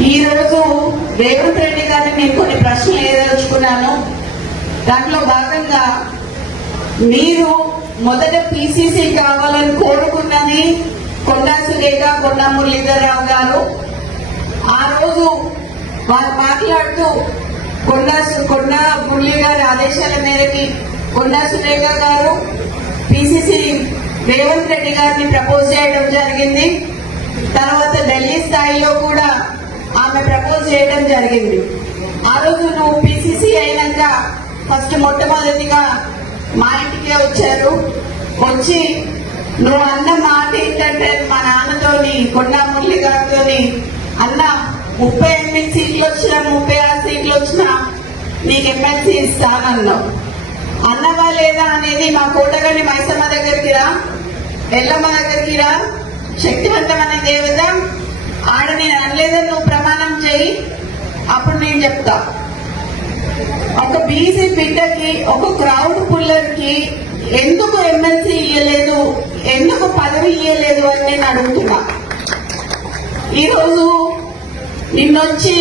ఈ రోజు రేవంత్ రెడ్డి గారిని నేను కొన్ని ప్రశ్నలు ఏదలుచుకున్నాను. దాంట్లో భాగంగా మీరు మొదట పిసిసి కావాలని కోరుకున్నది కొండా సురేఖ, కొండా మురళీధరరావు గారు. ఆ రోజు వారు మాట్లాడుతూ కొండా మురళీ గారి ఆదేశాల మేరకి కొండా సురేఖ గారు పిసిసి రేవంత్ రెడ్డి గారిని ప్రపోజ్ చేయడం జరిగింది. తర్వాత ఢిల్లీ స్థాయిలో కూడా ఆమె ప్రపోజ్ చేయడం జరిగింది. ఆ రోజు నువ్వు పిసిసి అయినాక ఫస్ట్ మొట్టమొదటిగా మా ఇంటికే వచ్చారు. వచ్చి నువ్వు అన్న మాట ఏంటంటే మా నాన్నతోని కొండా మురళి గారితోని అన్న 38 సీట్లు వచ్చినా 36 సీట్లు వచ్చినా నీకు ఎమ్మెల్సీ ఇస్తానన్నావు. అన్నవా లేదా అనేది మా కోటగని మైసమ్మ దగ్గరికి రా, ఎల్లమ్మ దగ్గరికి రా, శక్తివంతమైన దేవత ఆడ నేను అనలేదని నువ్వు ప్రమాణం చేయి, అప్పుడు నేను చెప్తా. ఒక బీసీ బిడ్డకి, ఒక క్రౌడ్ పుల్లర్ కి ఎందుకు ఎమ్మెల్సీ ఇయ్యలేదు, ఎందుకు పదవి ఇయ్యలేదు అని నేను అడుగుతున్నా. ఈరోజు నిన్నొచ్చి